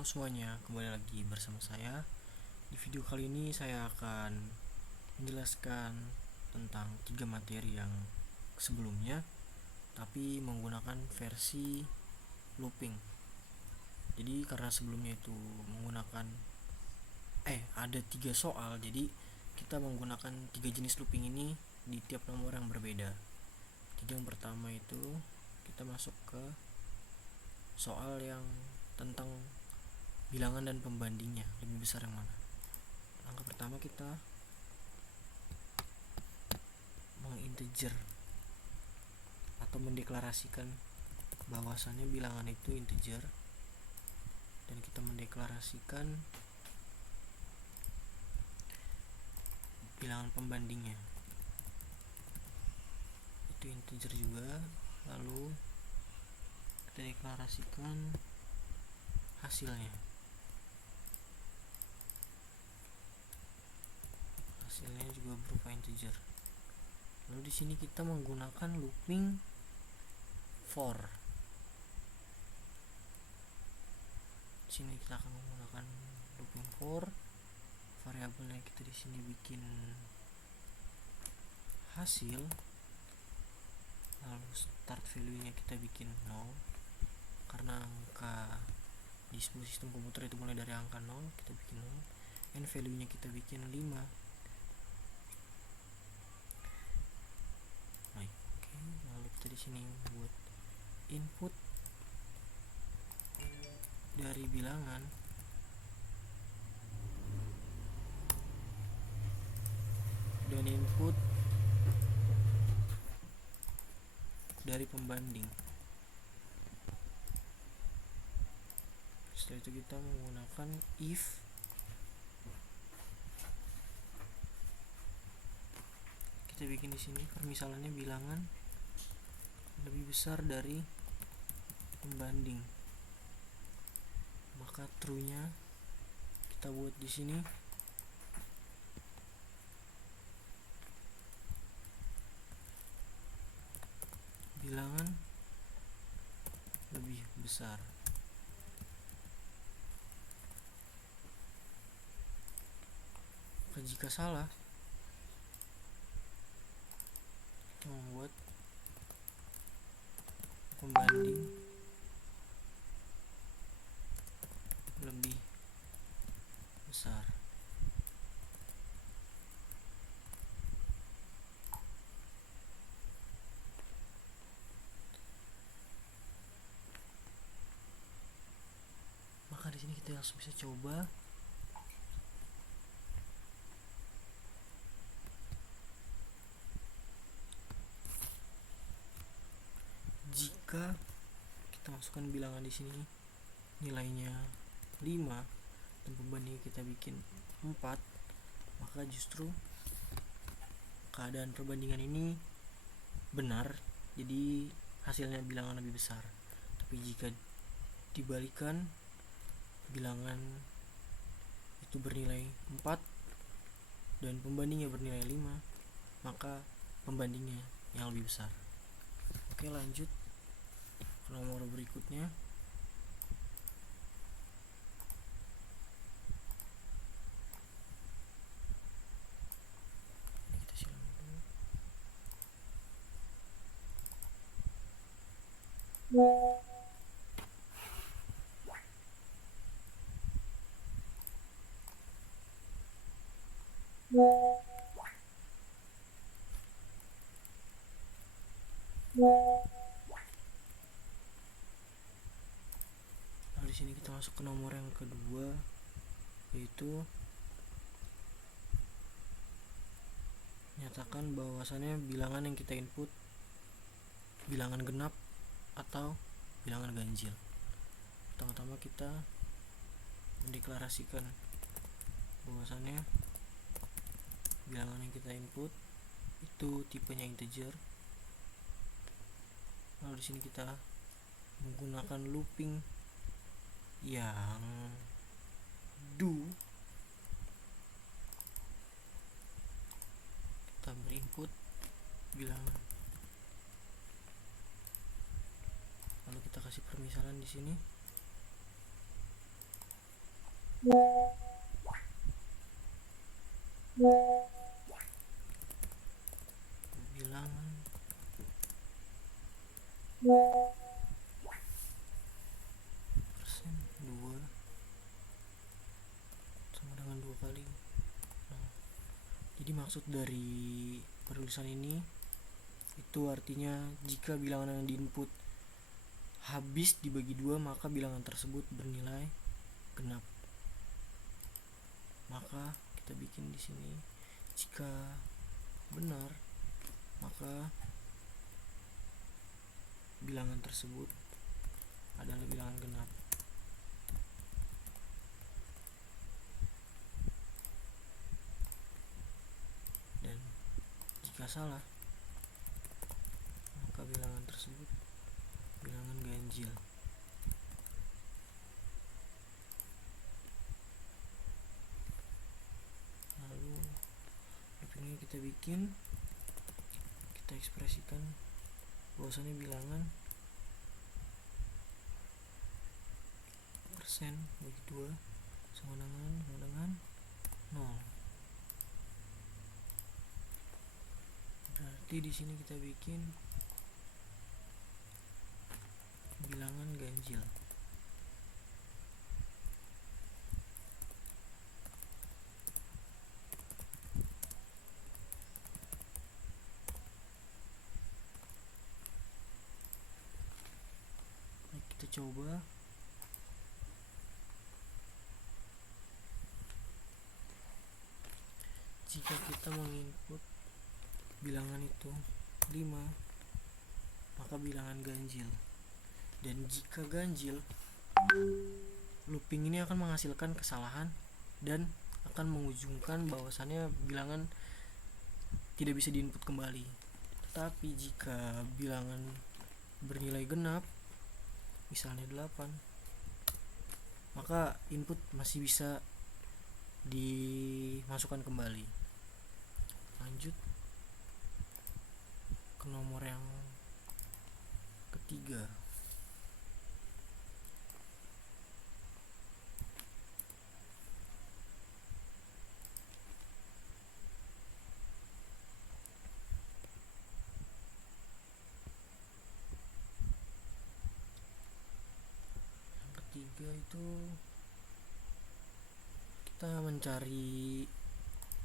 Halo semuanya, kembali lagi bersama saya. Di video kali ini saya akan menjelaskan tentang 3 materi yang sebelumnya, tapi menggunakan versi looping. Jadi karena sebelumnya itu menggunakan ada 3 soal, jadi kita menggunakan 3 jenis looping ini di tiap nomor yang berbeda. Jadi yang pertama itu kita masuk ke soal yang tentang bilangan dan pembandingnya, lebih besar yang mana. Langkah pertama kita menginteger atau mendeklarasikan bahwasannya bilangan itu integer, dan kita mendeklarasikan bilangan pembandingnya itu integer juga. Lalu kita deklarasikan hasilnya juga berupa integer. Lalu di sini kita menggunakan looping for. Di sini kita akan menggunakan looping for. Variabelnya kita di sini bikin hasil. Lalu start value-nya kita bikin 0 karena angka di sebuah sistem komputer itu mulai dari angka 0, kita bikin 0. And value-nya kita bikin 5. Lalu kita di sini buat input dari bilangan dan input dari pembanding. Setelah itu kita menggunakan if kita bikin di sini permisalannya bilangan lebih besar dari pembanding, maka true-nya kita buat di sini bilangan lebih besar. Jika salah, kita membuat pembanding lebih besar. Maka di sini kita langsung bisa coba. Jika kita masukkan bilangan di sini nilainya 5 dan pembandingnya kita bikin 4, maka justru keadaan perbandingan ini benar, jadi hasilnya bilangan lebih besar. Tapi jika dibalikan, bilangan itu bernilai 4 dan pembandingnya bernilai 5, maka pembandingnya yang lebih besar. Oke, lanjut ke nomor berikutnya. Ini kita silang dulu. Lalu di sini kita masuk ke nomor yang kedua, yaitu nyatakan bahwasannya bilangan yang kita input bilangan genap atau bilangan ganjil. Pertama-tama kita mendeklarasikan bahwasannya bilangan yang kita input itu tipenya integer. Lalu di sini kita menggunakan looping yang do. Kita berinput bilangan, lalu kita kasih permisalan di sini bilangan persen 2 sama dengan 2 kali. Nah, jadi maksud dari penulisan ini itu artinya jika bilangan yang diinput habis dibagi 2 maka bilangan tersebut bernilai genap. Maka kita bikin di sini jika benar maka bilangan tersebut adalah bilangan genap. Dan jika salah maka bilangan tersebut bilangan ganjil. Lalu loopingnya kita bikin, kita ekspresikan bahwasannya bilangan persen bagi 2 sama dengan 0. Berarti di sini kita bikin bilangan ganjil. Baik, kita coba. Jika kita menginput bilangan itu 5 maka bilangan ganjil. Dan jika ganjil, looping ini akan menghasilkan kesalahan dan akan mengujungkan bahwasannya bilangan tidak bisa diinput kembali. Tetapi jika bilangan bernilai genap, misalnya 8, maka input masih bisa dimasukkan kembali. Lanjut ke nomor yang ketiga. Yang ketiga itu kita mencari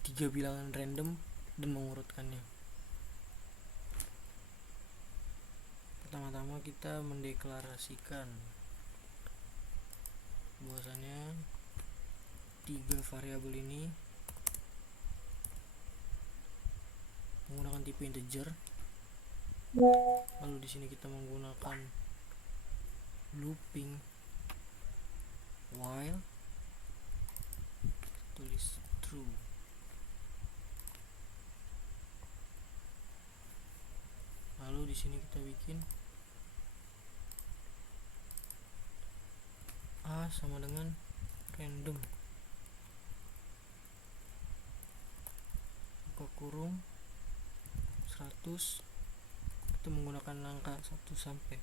3 bilangan random dan mengurutkannya. Pertama-tama kita mendeklarasikan bahwasannya 3 variabel ini menggunakan tipe integer. Lalu di sini kita menggunakan looping while, tulis true. Lalu di sini kita bikin A sama dengan random, buka kurung 100, kita menggunakan angka 1 sampai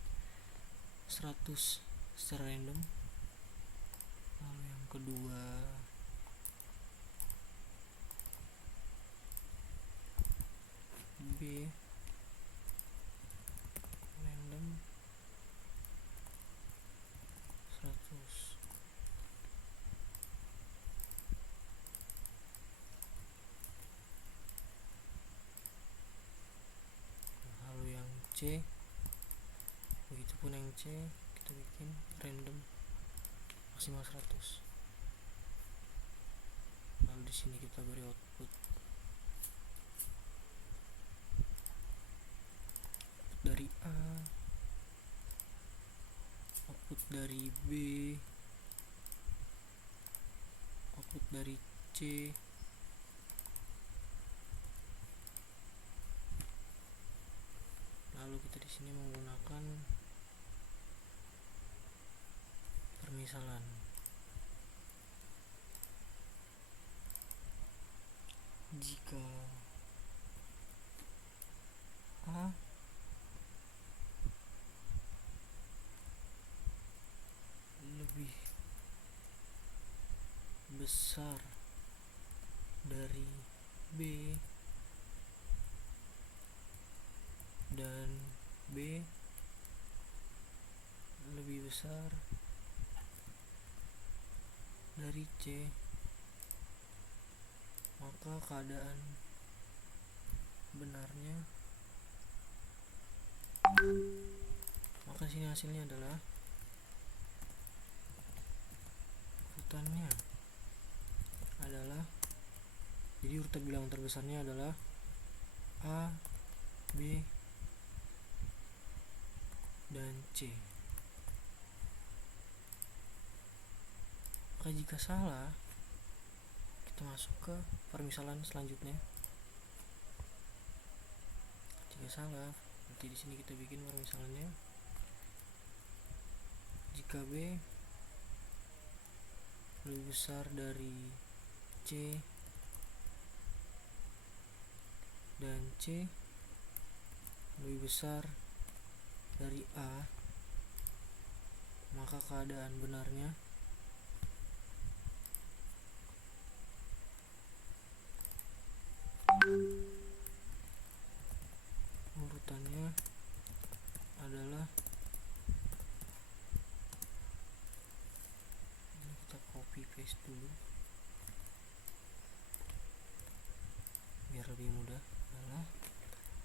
100 secara random. Lalu yang kedua B random 100. Lalu yang C, begitupun yang C kita bikin random maksimal 100. Lalu di sini kita beri output dari A, output dari B, output dari C, lalu kita di sini menggunakan permisalan. Jika A lebih besar dari B dan B lebih besar dari C, maka keadaan benarnya, maka sini hasilnya adalah urutannya adalah, jadi urutan bilangan terbesarnya adalah A, B, dan C. Maka jika salah, kita masuk ke permisalan selanjutnya. Jika salah, nanti di sini kita bikin permisalannya. Jika B lebih besar dari C dan C lebih besar dari A, maka keadaan benarnya urutannya adalah, ini kita copy paste dulu biar lebih mudah, adalah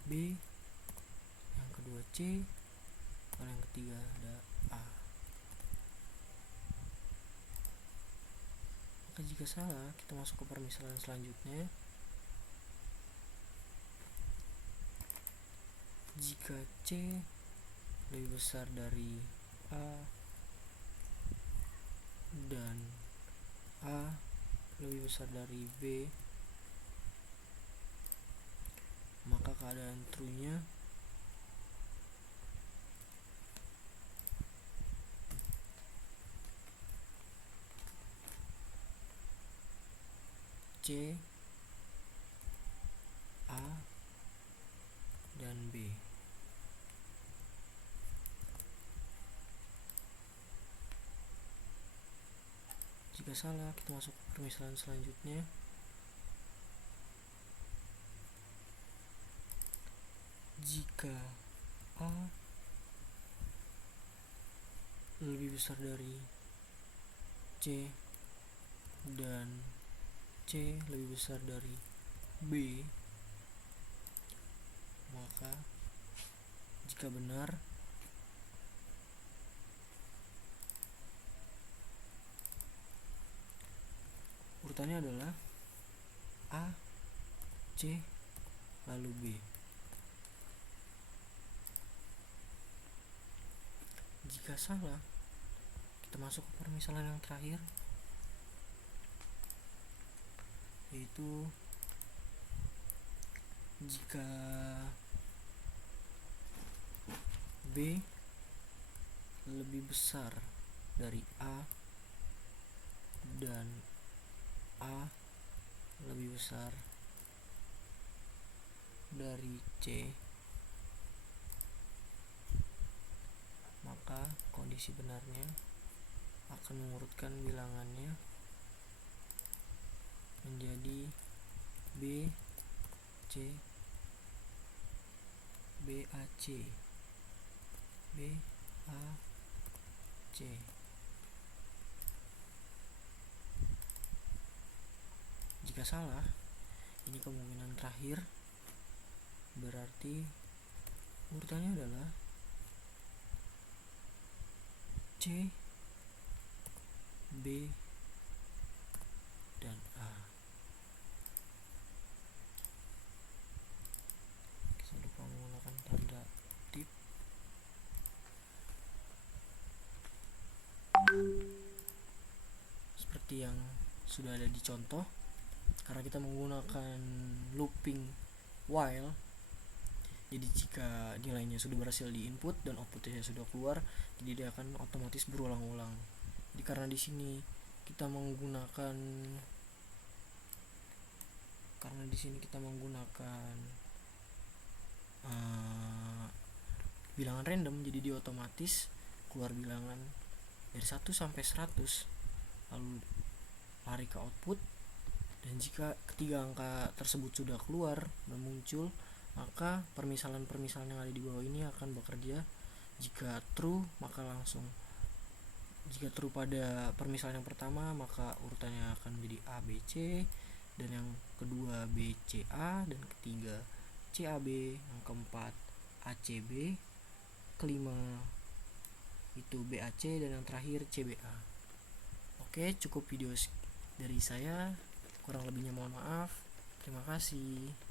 B, yang kedua C, dan yang ketiga ada A. Maka jika salah, kita masuk ke permisalan selanjutnya. Jika C lebih besar dari A dan A lebih besar dari B, maka keadaan true-nya C, A, dan B. Jika salah, kita masuk ke permisalan selanjutnya. Jika A lebih besar dari C dan C lebih besar dari B, maka jika benar, urutannya adalah A, C, lalu B. Jika salah, kita masuk ke permisalan yang terakhir, yaitu jika B lebih besar dari A dan A lebih besar dari C, maka kondisi benarnya akan mengurutkan bilangannya menjadi B, C, B, A, C, B, A, C. Jika salah, ini kemungkinan terakhir, berarti urutannya adalah C, B, dan A. Jangan lupa menggunakan tanda tip. Seperti yang sudah ada di contoh, karena kita menggunakan looping while, jadi jika nilainya sudah berhasil di input dan outputnya sudah keluar, jadi dia akan otomatis berulang-ulang. Jadi karena di sini kita menggunakan bilangan random, jadi dia otomatis keluar bilangan dari 1 sampai 100, lalu lari ke output, dan jika ketiga angka tersebut sudah keluar dan muncul, maka permisalan-permisalan yang ada di bawah ini akan bekerja. Jika true pada permisalan yang pertama, maka urutannya akan menjadi A B C, dan yang kedua B C A, dan ketiga C A B, yang keempat A C B, kelima itu B A C, dan yang terakhir C B A. Oke, cukup video dari saya, kurang lebihnya mohon maaf. Terima kasih.